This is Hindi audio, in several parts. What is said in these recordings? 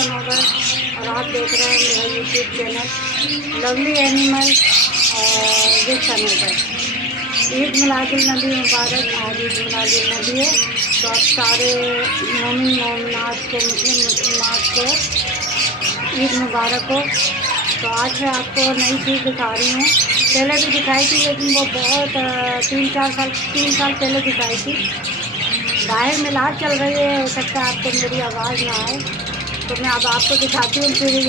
दर्शन होगा और आप देख रहे हैं मेरा यूट्यूब चैनल लवली एनिमल ये चैनल पर। ईद मिलादुन्नबी मुबारक। आज ईद मिलादुन्नबी है, तो आप सारे मोमिन मोमिनात को, मुस्लिम मुस्लिमात को ईद मुबारक हो। तो आज मैं आपको नई चीज़ दिखा रही हूँ। पहले भी दिखाई थी लेकिन वो बहुत 3 साल पहले दिखाई थी। बाहर मिलाद चल रही है, हो सकता है आपको मेरी आवाज़ ना आए, तो मैं अब आपको दिखाती हूँ। फिर ये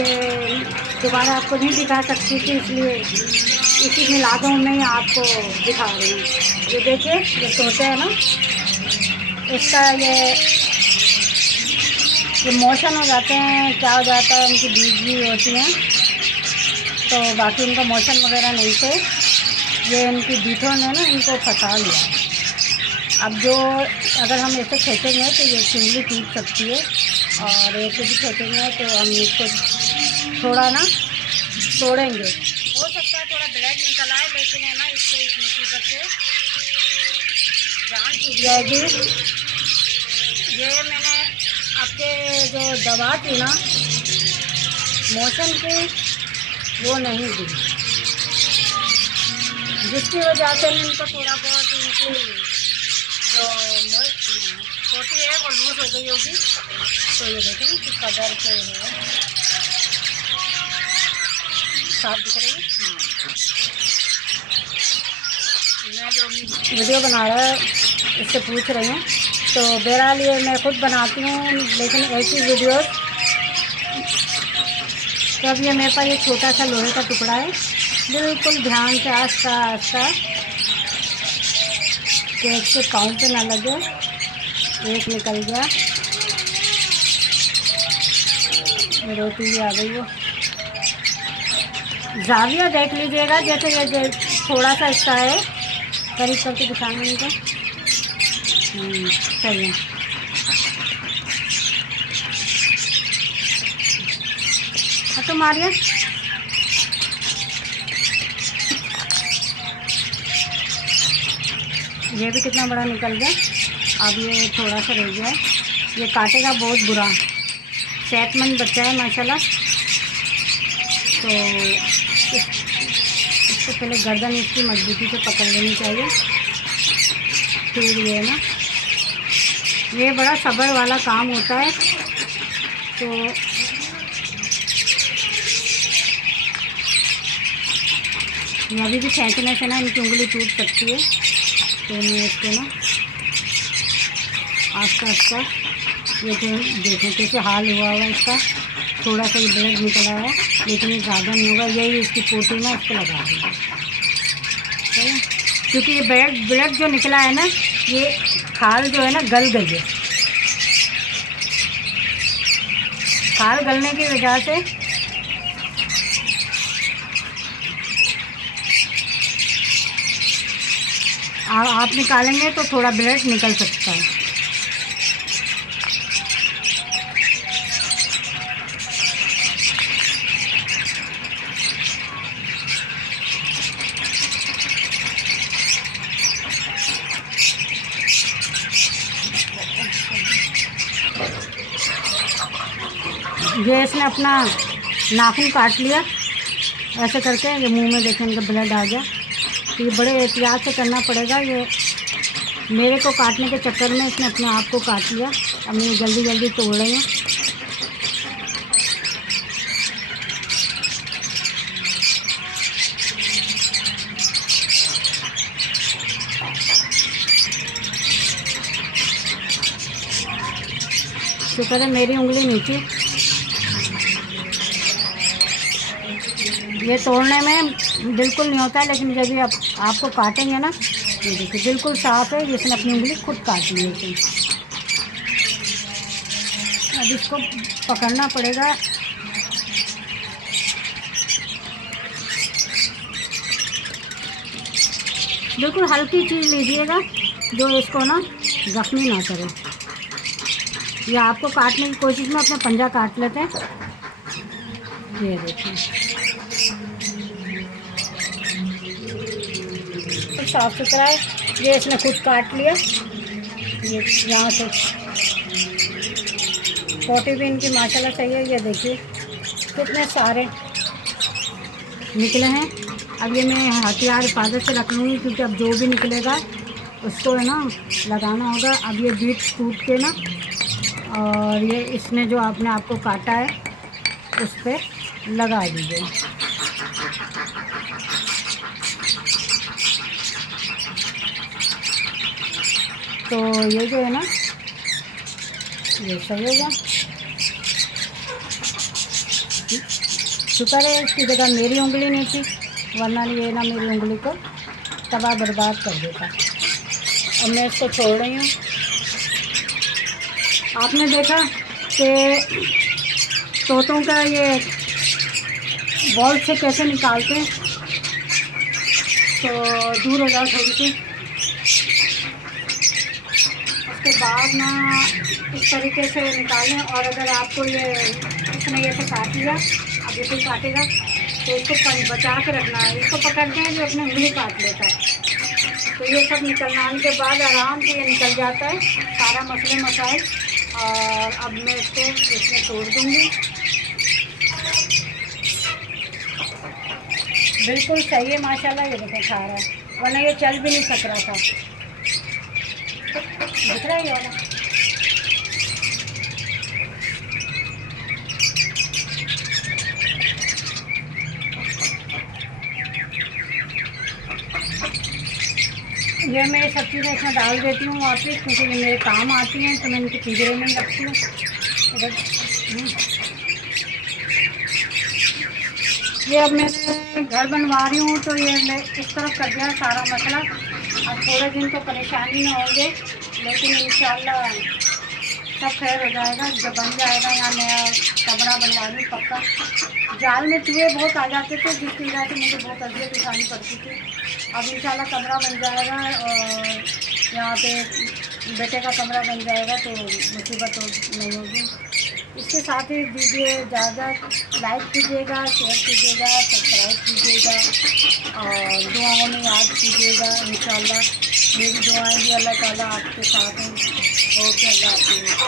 दोबारा आपको नहीं दिखा सकती थी, इसलिए इसी मिलादों में ही आपको दिखा रही हूँ। ये देखिए, ये तोते हैं ना, इसका ये मोशन हो जाते हैं, क्या हो जाता है, उनकी बीज भी होती हैं, तो बाकी उनका मोशन वगैरह नहीं थे। ये इनकी बीठों ने ना इनको फंसा लिया। अब जो अगर हम ऐसे खींचेंगे तो ये चिंगली टूट सकती है, और ऐसे भी खींचेंगे तो हम इसको थोड़ा ना तोड़ेंगे। हो सकता है थोड़ा ब्लड निकल आए, लेकिन है ना इसको इस मुसीबत से जान छूट जाएगी। ये मैंने आपके जो दवा थी ना मोशन की, वो नहीं दी, जिसकी वजह से इनको थोड़ा बहुत इनकी जो छोटी है वो लूज हो गई होगी। तो ये देखें ना किस कदर से है, साफ दिख रही है। मैं जो वीडियो बना रहा है इससे पूछ रही हूँ, तो बहरहाल ये मैं खुद बनाती हूँ, लेकिन ऐसी वीडियोस। तो अब ये मेरे पास ये छोटा सा लोहे का टुकड़ा है, बिल्कुल ध्यान से आस्ता आस्ता कि इसके पाँव पे ना लगे। एक निकल गया, रोटी भी आ गई हो। जाविया देख लीजिएगा, जैसे ये थोड़ा सा हिस्सा है, करीब करके दिखाएंगे इनको। सही है। तो मारिए, ये भी कितना बड़ा निकल गया। अब ये थोड़ा सा रह गया है, ये काटेगा बहुत बुरा। सेहतमंद बच्चा है माशाल्लाह। तो इसको पहले गर्दन इसकी मजबूती से पकड़ लेनी चाहिए। फिर ये ना, ये बड़ा सब्र वाला काम होता है। तो अभी भी खींचने से ना इनकी उंगली टूट सकती है, तो मैं इसको ना आस्ता आस्ता, ये तो देखें कैसे हाल हुआ हुआ इसका। थोड़ा सा ब्लड निकल आया है, लेकिन ये ज़्यादा नहीं होगा। यही इसकी पोटी ना इस पर लगा देगा, क्योंकि ये ब्लड जो निकला है ना, ये खाल जो है ना गल गई है। खाल गलने की वजह से आप निकालेंगे तो थोड़ा ब्लड निकल सकता है। ये इसने अपना नाखून काट लिया ऐसे करके, ये मुंह में देखें इनका ब्लड आ गया। तो ये बड़े एहतियात से करना पड़ेगा। ये मेरे को काटने के चक्कर में इसने अपने आप को काट लिया। अब मैं जल्दी जल्दी तोड़ रही हूँ। शुक्र है मेरी उंगली नीचे। ये तोड़ने में बिल्कुल नहीं होता है, लेकिन जब ये आपको काटेंगे ना, ये देखिए बिल्कुल साफ है। जिसने अपनी उंगली खुद काट ली है। अब इसको पकड़ना पड़ेगा। बिल्कुल हल्की चीज़ लीजिएगा जो इसको ना जख्मी ना करे। या आपको काटने की कोशिश में अपना पंजा काट लेते हैं। ये देखिए तो साफ सुथरा है। ये इसने खुद काट लिया। ये यहाँ से पोटी भी इनकी माशाल्लाह सही है। ये देखिए कितने सारे निकले हैं। अब ये मैं हथियार हिफाजत से रख लूँगी, क्योंकि अब जो भी निकलेगा उसको है ना लगाना होगा। अब ये बीट टूट के ना, और ये इसने जो आपने आपको काटा है उस पर लगा दीजिए। तो ये जो है ना ये सही होगा। शुक्र है इसकी जगह मेरी उंगली नहीं थी, वरना ये ना मेरी उंगली को तबाह बर्बाद कर देता। और मैं इसको छोड़ रही हूँ। आपने देखा कि तोतों का ये बॉल से कैसे निकालते हैं, तो दूर हो जाओ थोड़ी सी। उसके बाद ना इस तरीके से निकालें। और अगर आपको ये इसने ये से काट लिया, अब ये कोई काटेगा तो इसको बचा के रखना है। इसको पकड़ते हैं जो अपनी उंगली काट लेता है। तो ये सब निकलने के बाद आराम से ये निकल जाता है सारा मसले मसाइल। और अब मैं इसको इसमें तोड़ दूँगी। बिल्कुल सही है माशाल्लाह। ये देखें खा रहा है, वरना ये चल भी नहीं सक रहा था। दिख रहा है ये वाला। ये मैं सब चीज़ें इसमें डाल देती हूँ वापस, क्योंकि ये मेरे काम आती हैं, तो मैं इनके पिंजरे में ही रखती हूँ। इधर ये अब मैं घर बनवा रही हूँ, तो ये मैं इस तरफ कर दिया सारा मसला। अब थोड़े दिन तो परेशानी में होंगे, लेकिन इंशाल्लाह सब खैर हो जाएगा। जब बन जाएगा यहाँ नया कमरा बनवा लूँ पक्का। जाल में चूहे बहुत आ जाते थे, जिसकी वजह से मुझे बहुत अजियत उठानी पड़ती थी। अब इंशाल्लाह कमरा बन जाएगा और यहाँ पे बेटे का कमरा बन जाएगा, तो मुसीबत नहीं होगी। इसके साथ ही दीजिए इजाज़त। लाइक कीजिएगा, शेयर कीजिएगा, सब्सक्राइब कीजिएगा और दुआओं में याद कीजिएगा। इंशाल्लाह मेरी दुआएं भी अल्लाह ताला आपके साथ हैं। ओके, अल्लाह हाफ़िज़।